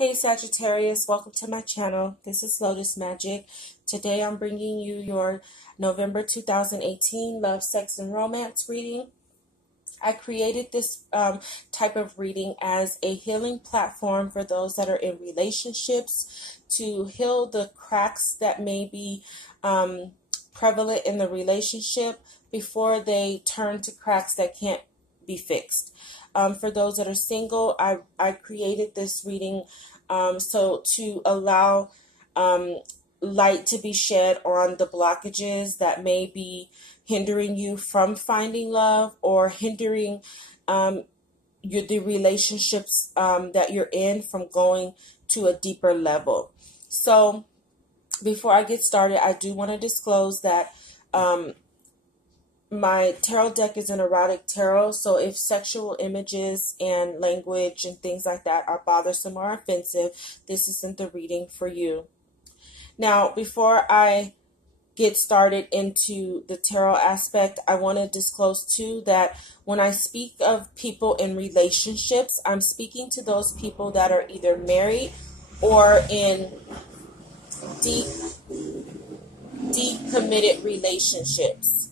Hey Sagittarius, welcome to my channel. This is Lotus Magic. Today I'm bringing you your November 2018 Love, Sex, and Romance reading. I created this type of reading as a healing platform for those that are in relationships to heal the cracks that may be prevalent in the relationship before they turn to cracks that can't be fixed. For those that are single, I created this reading so to allow light to be shed on the blockages that may be hindering you from finding love or hindering the relationships that you're in from going to a deeper level. So before I get started, I do want to disclose that my tarot deck is an erotic tarot, so if sexual images and language and things like that are bothersome or offensive, this isn't the reading for you. Now, before I get started into the tarot aspect, I want to disclose too that when I speak of people in relationships, I'm speaking to those people that are either married or in deep committed relationships.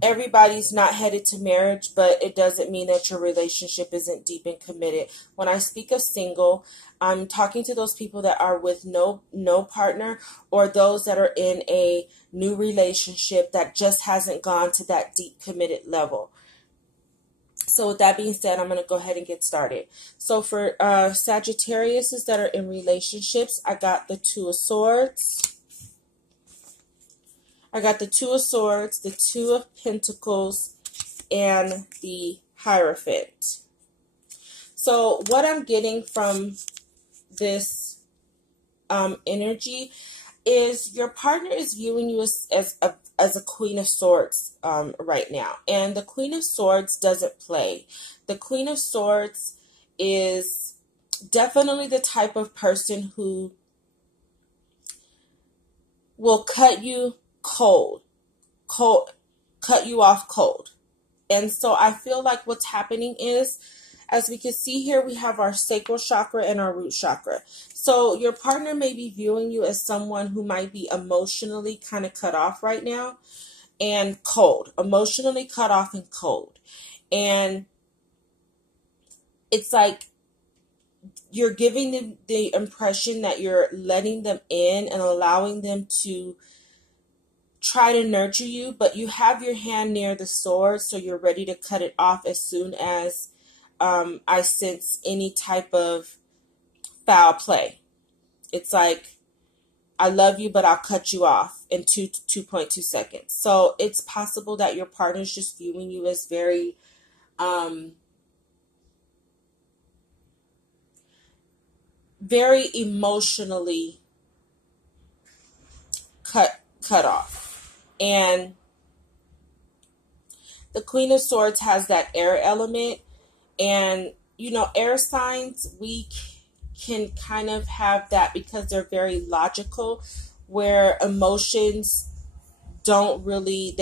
Everybody's not headed to marriage, but it doesn't mean that your relationship isn't deep and committed. When I speak of single, I'm talking to those people that are with no partner, or those that are in a new relationship that just hasn't gone to that deep committed level. So with that being said, I'm going to go ahead and get started. So for Sagittariuses that are in relationships, I got the Two of Swords. I got the Two of Swords, the Two of Pentacles, and the Hierophant. So what I'm getting from this energy is your partner is viewing you as a Queen of Swords right now. And the Queen of Swords doesn't play. The Queen of Swords is definitely the type of person who will cut you cold, cut you off cold. And so I feel like what's happening is, as we can see here, we have our sacral chakra and our root chakra. So your partner may be viewing you as someone who might be emotionally kind of cut off right now and cold, emotionally cut off and cold. And it's like you're giving them the impression that you're letting them in and allowing them to try to nurture you, but you have your hand near the sword, so you're ready to cut it off as soon as I sense any type of foul play. It's like, I love you, but I'll cut you off in 2.2 seconds. So it's possible that your partner's just viewing you as very very emotionally cut off. And the Queen of Swords has that air element. And, you know, air signs, we can kind of have that because they're very logical, where emotions don't really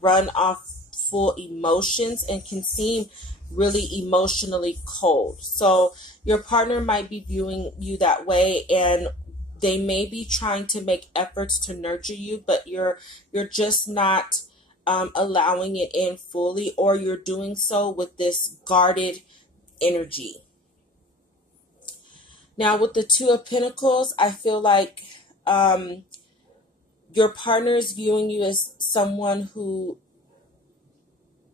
run off full emotions and can seem really emotionally cold. So your partner might be viewing you that way, and they may be trying to make efforts to nurture you, but you're just not allowing it in fully, or you're doing so with this guarded energy. Now with the Two of Pentacles, I feel like your partner is viewing you as someone who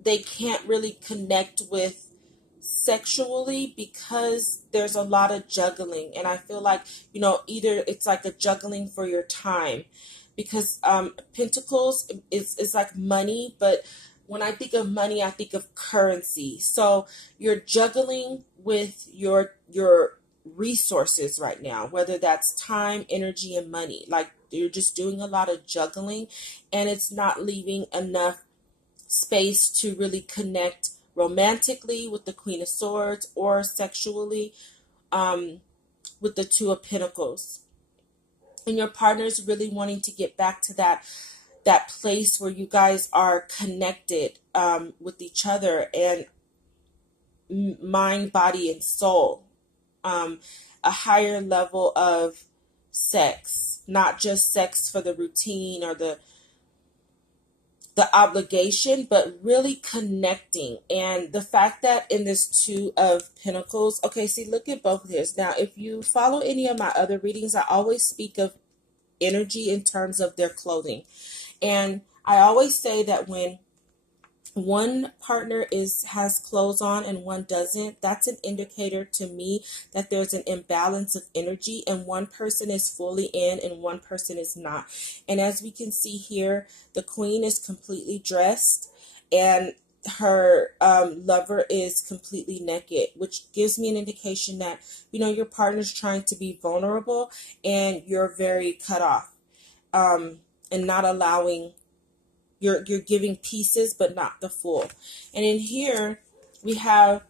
they can't really connect with sexually because there's a lot of juggling. And I feel like, you know, either it's like a juggling for your time, because Pentacles is like money, but when I think of money, I think of currency. So you're juggling with your resources right now, whether that's time, energy, and money. Like, you're just doing a lot of juggling, and it's not leaving enough space to really connect romantically with the Queen of Swords or sexually with the Two of Pentacles. And your partner's really wanting to get back to that place where you guys are connected with each other. And mind, body, and soul. A higher level of sex, not just sex for the routine or the obligation, but really connecting. And the fact that in this Two of Pentacles, okay, see, look at both of this. Now, if you follow any of my other readings, I always speak of energy in terms of their clothing. And I always say that when one partner has clothes on and one doesn't, that's an indicator to me that there's an imbalance of energy, and one person is fully in and one person is not. And as we can see here, the queen is completely dressed and her lover is completely naked, which gives me an indication that, you know, your partner's trying to be vulnerable and you're very cut off, and not allowing. You're giving pieces, but not the full. And in here, we have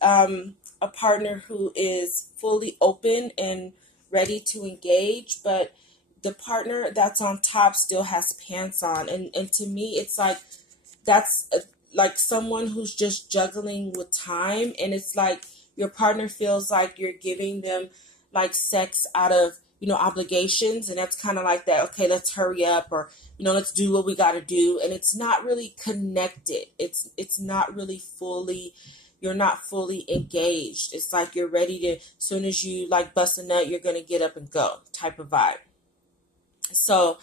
a partner who is fully open and ready to engage, but the partner that's on top still has pants on. And to me, it's like that's like someone who's just juggling with time. And it's like your partner feels like you're giving them like sex out of, you know, obligations. And that's kind of like that, okay, let's hurry up, or, you know, let's do what we got to do. And it's not really connected. It's not really fully, you're not fully engaged. It's like you're ready to, as soon as you like bust a nut, you're going to get up and go type of vibe. So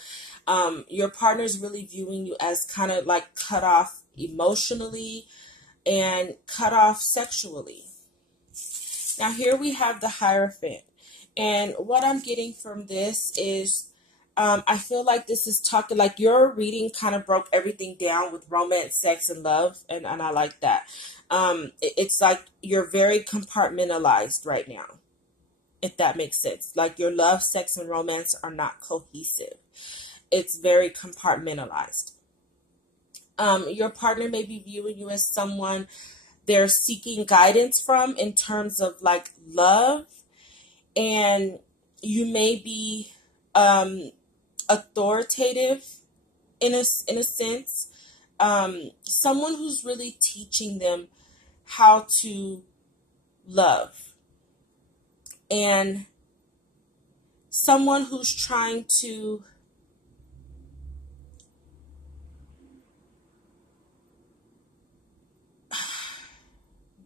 your partner's really viewing you as kind of like cut off emotionally and cut off sexually. Now here we have the Hierophant. And what I'm getting from this is I feel like this is talking, like your reading kind of broke everything down with romance, sex, and love. And I like that. It's like you're very compartmentalized right now, if that makes sense. Like your love, sex, and romance are not cohesive. It's very compartmentalized. Your partner may be viewing you as someone they're seeking guidance from in terms of like love. And you may be authoritative in a sense. Someone who's really teaching them how to love. And someone who's trying to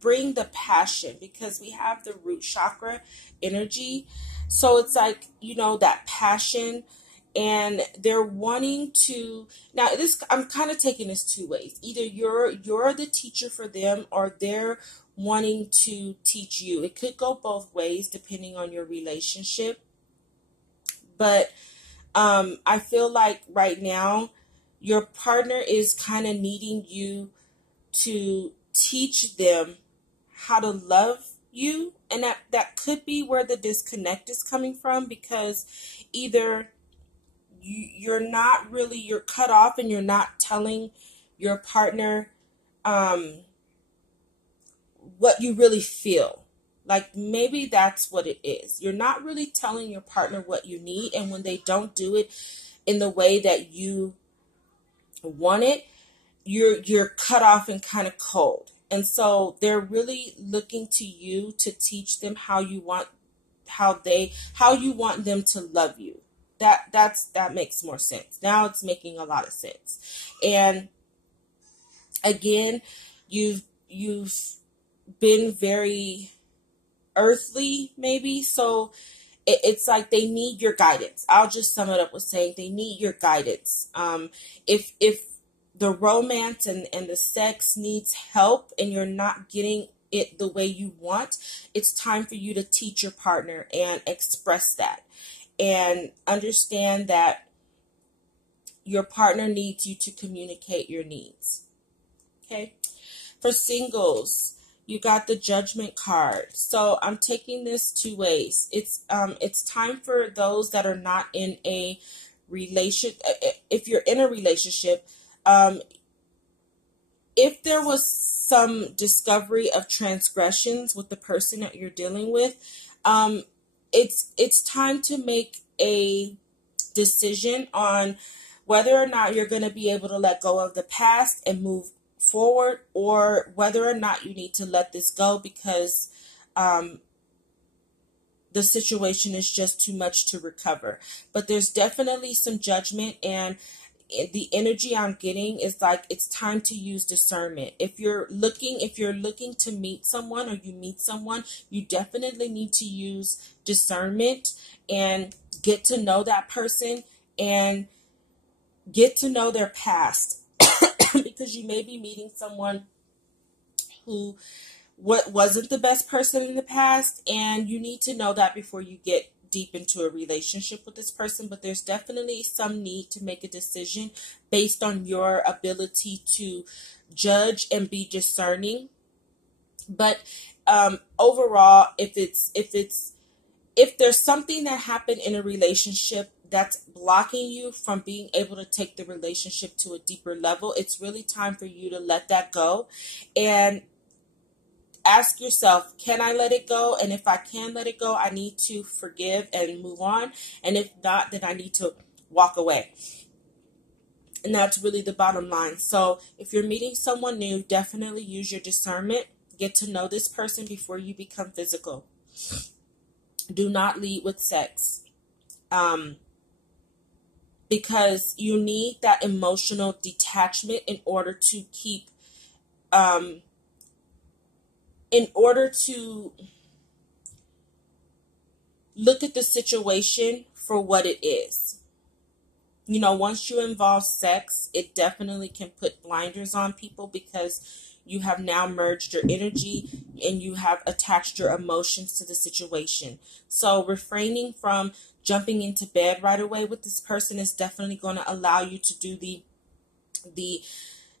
bring the passion, because we have the root chakra energy. So it's like, you know, that passion, and they're wanting to, now this, I'm kind of taking this two ways. Either you're the teacher for them, or they're wanting to teach you. It could go both ways depending on your relationship. But I feel like right now your partner is kind of needing you to teach them how to love you. And that could be where the disconnect is coming from, because either you're not really, you're cut off and you're not telling your partner what you really feel. Like maybe that's what it is. You're not really telling your partner what you need, and when they don't do it in the way that you want it, you're cut off and kind of cold. And so they're really looking to you to teach them how you want them to love you. That makes more sense. Now it's making a lot of sense. And again, you've been very earthly, maybe. So it's like they need your guidance. I'll just sum it up with saying they need your guidance. If the romance and the sex needs help and you're not getting it the way you want, it's time for you to teach your partner and express that. And understand that your partner needs you to communicate your needs. Okay? For singles, you got the Judgment card. So I'm taking this two ways. It's time for those that are not in a relationship. If you're in a relationship, if there was some discovery of transgressions with the person that you're dealing with, it's time to make a decision on whether or not you're going to be able to let go of the past and move forward, or whether or not you need to let this go because the situation is just too much to recover. But there's definitely some judgment, and the energy I'm getting is like it's time to use discernment. If you're looking to meet someone, or you meet someone, you definitely need to use discernment and get to know that person and get to know their past. Because you may be meeting someone who wasn't the best person in the past, and you need to know that before you get deep into a relationship with this person. But there's definitely some need to make a decision based on your ability to judge and be discerning. But overall, if there's something that happened in a relationship that's blocking you from being able to take the relationship to a deeper level, it's really time for you to let that go and ask yourself, can I let it go? And if I can let it go, I need to forgive and move on. And if not, then I need to walk away. And that's really the bottom line. So if you're meeting someone new, definitely use your discernment. Get to know this person before you become physical. Do not lead with sex. Because you need that emotional detachment in order to keep, in order to look at the situation for what it is. You know, once you involve sex, it definitely can put blinders on people because you have now merged your energy and you have attached your emotions to the situation. So refraining from jumping into bed right away with this person is definitely going to allow you to do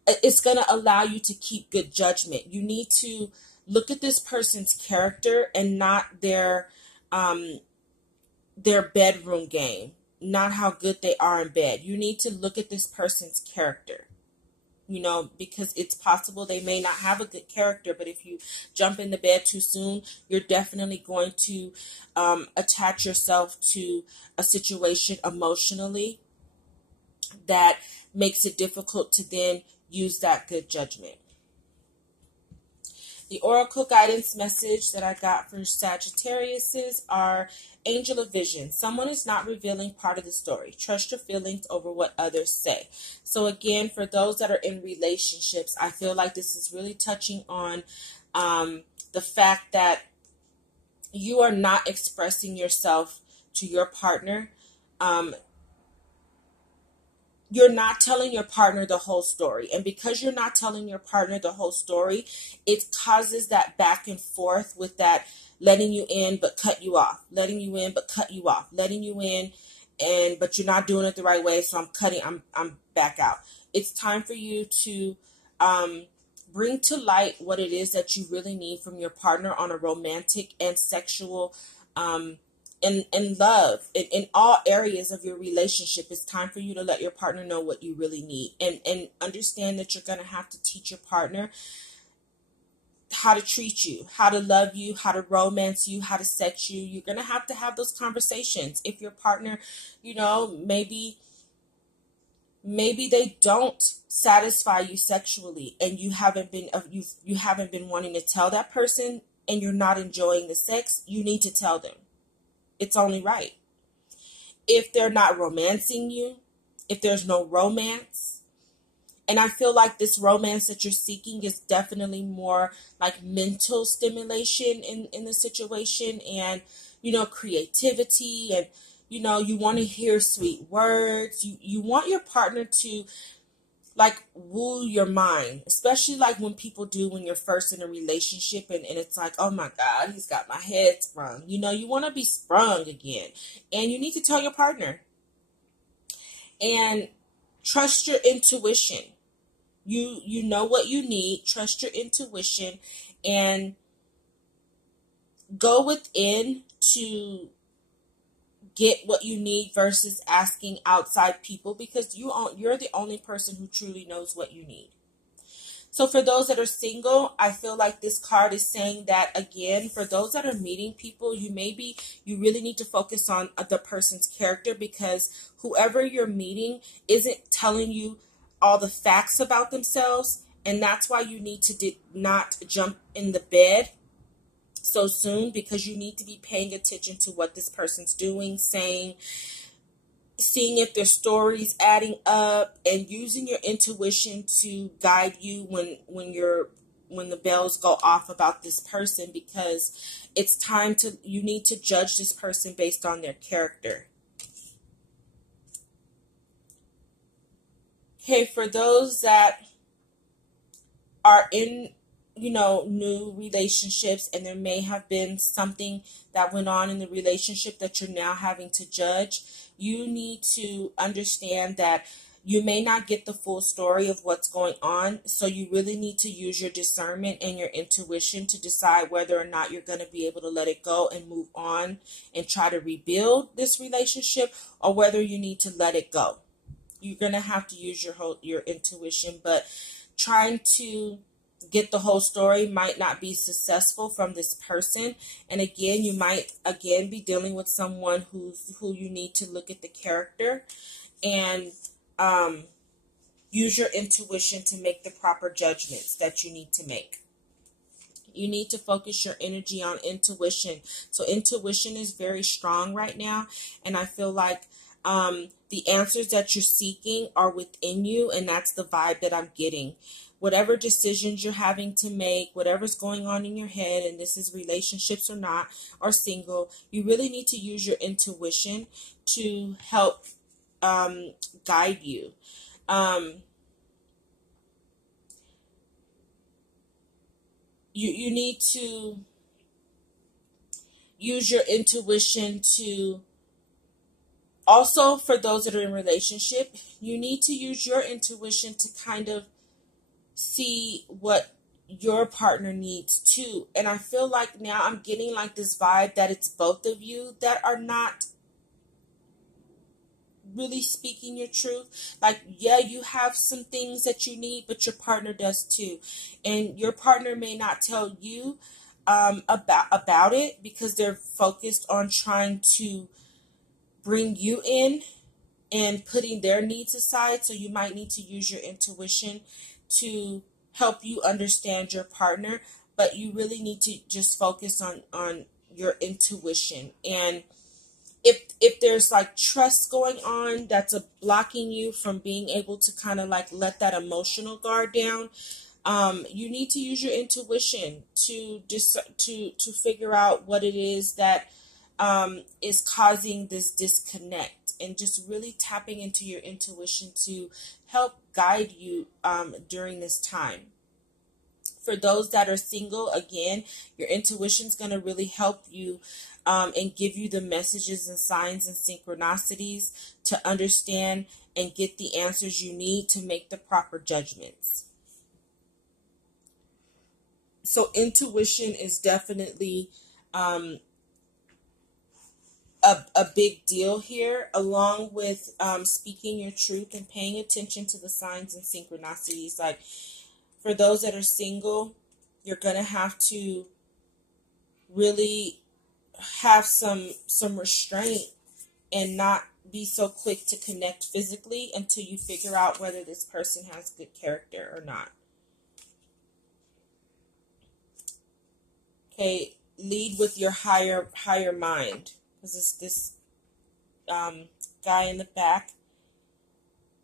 it's going to allow you to keep good judgment. You need to look at this person's character and not their bedroom game, not how good they are in bed. You need to look at this person's character, you know, because it's possible they may not have a good character, but if you jump into bed too soon, you're definitely going to attach yourself to a situation emotionally that makes it difficult to then use that good judgment. The oracle guidance message that I got for Sagittarius are Angel of Vision. Someone is not revealing part of the story. Trust your feelings over what others say. So again, for those that are in relationships, I feel like this is really touching on the fact that you are not expressing yourself to your partner. You're not telling your partner the whole story. And because you're not telling your partner the whole story, it causes that back and forth with that letting you in but cut you off, letting you in but cut you off, letting you in but you're not doing it the right way, so I'm back out. It's time for you to bring to light what it is that you really need from your partner on a romantic and sexual in love, in all areas of your relationship. It's time for you to let your partner know what you really need, and understand that you're going to have to teach your partner how to treat you, how to love you, how to romance you, how to sex you. You're going to have those conversations. If your partner, you know, maybe they don't satisfy you sexually, and you haven't been wanting to tell that person, and you're not enjoying the sex, you need to tell them. It's only right. If they're not romancing you, if there's no romance, and I feel like this romance that you're seeking is definitely more like mental stimulation in the situation, and, you know, creativity, and, you know, you want to hear sweet words. You want your partner to like woo your mind, especially like when people do when you're first in a relationship and it's like, oh my God, he's got my head sprung. You know, you want to be sprung again, and you need to tell your partner and trust your intuition. You know what you need. Trust your intuition and go within to get what you need versus asking outside people, because you're the only person who truly knows what you need. So for those that are single, I feel like this card is saying that, again, for those that are meeting people, you really need to focus on the person's character, because whoever you're meeting isn't telling you all the facts about themselves, And that's why you need to not jump in the bed so soon, because you need to be paying attention to what this person's doing, saying, seeing if their story's adding up, and using your intuition to guide you when the bells go off about this person, because it's time to, you need to judge this person based on their character. Okay, for those that are in, new relationships, and there may have been something that went on in the relationship that you're now having to judge, you need to understand that you may not get the full story of what's going on. So you really need to use your discernment and your intuition to decide whether or not you're going to be able to let it go and move on and try to rebuild this relationship, or whether you need to let it go. You're going to have to use your intuition, but trying to get the whole story might not be successful from this person. And again, you might be dealing with someone who you need to look at the character and use your intuition to make the proper judgments that you need to make. You need to focus your energy on intuition. So intuition is very strong right now, and I feel like the answers that you're seeking are within you, and that's the vibe that I'm getting. Whatever decisions you're having to make, whatever's going on in your head, and this is relationships or not, or single, you really need to use your intuition to help guide you. You need to use your intuition to, also for those that are in relationship, you need to use your intuition to kind of see what your partner needs too. And I feel like now I'm getting like this vibe that it's both of you that are not really speaking your truth. Like, yeah, you have some things that you need, but your partner does too. And your partner may not tell you about it, because they're focused on trying to bring you in and putting their needs aside. So you might need to use your intuition to help you understand your partner, but you really need to just focus on your intuition. And if there's like trust going on that's blocking you from being able to kind of like let that emotional guard down, you need to use your intuition to figure out what it is that is causing this disconnect, and just really tapping into your intuition to help guide you during this time. For those that are single, again, your intuition is going to really help you and give you the messages and signs and synchronicities to understand and get the answers you need to make the proper judgments. So intuition is definitely a big deal here, along with speaking your truth and paying attention to the signs and synchronicities. Like, for those that are single, you're going to have to really have some restraint and not be so quick to connect physically until you figure out whether this person has good character or not. Okay, lead with your higher mind. Because this guy in the back,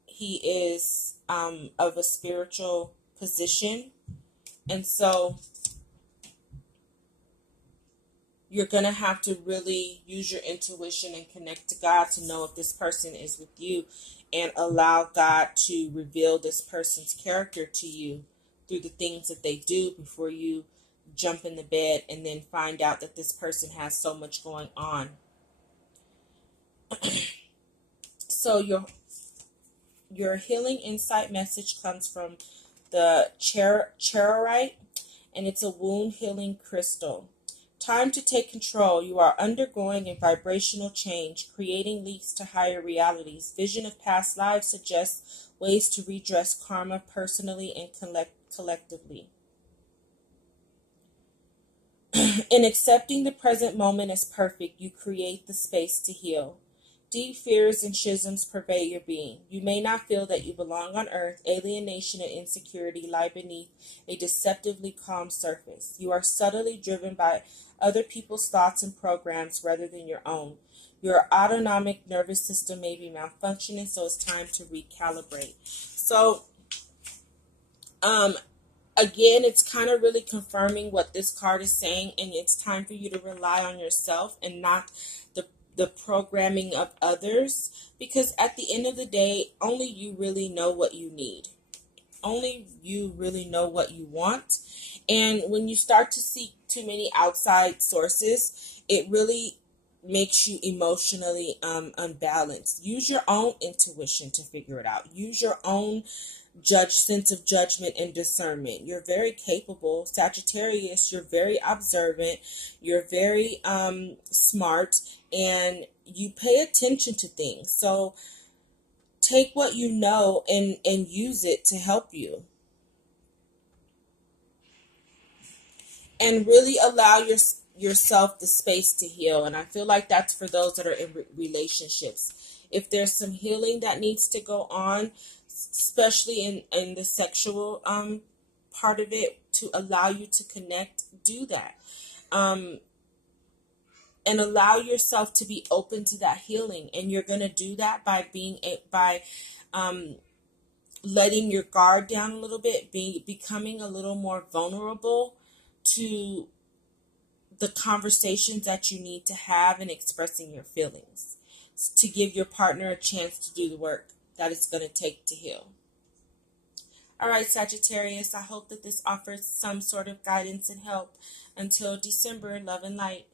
he is of a spiritual position, and so you're going to have to really use your intuition and connect to God to know if this person is with you, and allow God to reveal this person's character to you through the things that they do before you jump in the bed and then find out that this person has so much going on. So your healing insight message comes from the charoite, and it's a wound healing crystal. Time to take control. You are undergoing a vibrational change. Creating leads to higher realities. Vision of past lives suggests ways to redress karma personally and collectively. In accepting the present moment as perfect, you create the space to heal. Deep fears and schisms pervade your being. You may not feel that you belong on earth. Alienation and insecurity lie beneath a deceptively calm surface. You are subtly driven by other people's thoughts and programs rather than your own. Your autonomic nervous system may be malfunctioning, so it's time to recalibrate. So, again, it's kind of really confirming what this card is saying, and it's time for you to rely on yourself and not the programming of others, because at the end of the day, only you really know what you need. Only you really know what you want. And when you start to seek too many outside sources, it really makes you emotionally unbalanced. Use your own intuition to figure it out. Use your own sense of judgment and discernment. You're very capable, Sagittarius. You're very observant. You're very smart, and you pay attention to things. So take what you know and use it to help you. And really allow yourself the space to heal. And I feel like that's for those that are in relationships. If there's some healing that needs to go on, especially in the sexual part of it, to allow you to connect, do that. And allow yourself to be open to that healing. And you're going to do that by letting your guard down a little bit, becoming a little more vulnerable to the conversations that you need to have and expressing your feelings, to give your partner a chance to do the work that it's going to take to heal. All right, Sagittarius, I hope that this offers some sort of guidance and help. Until December, love and light.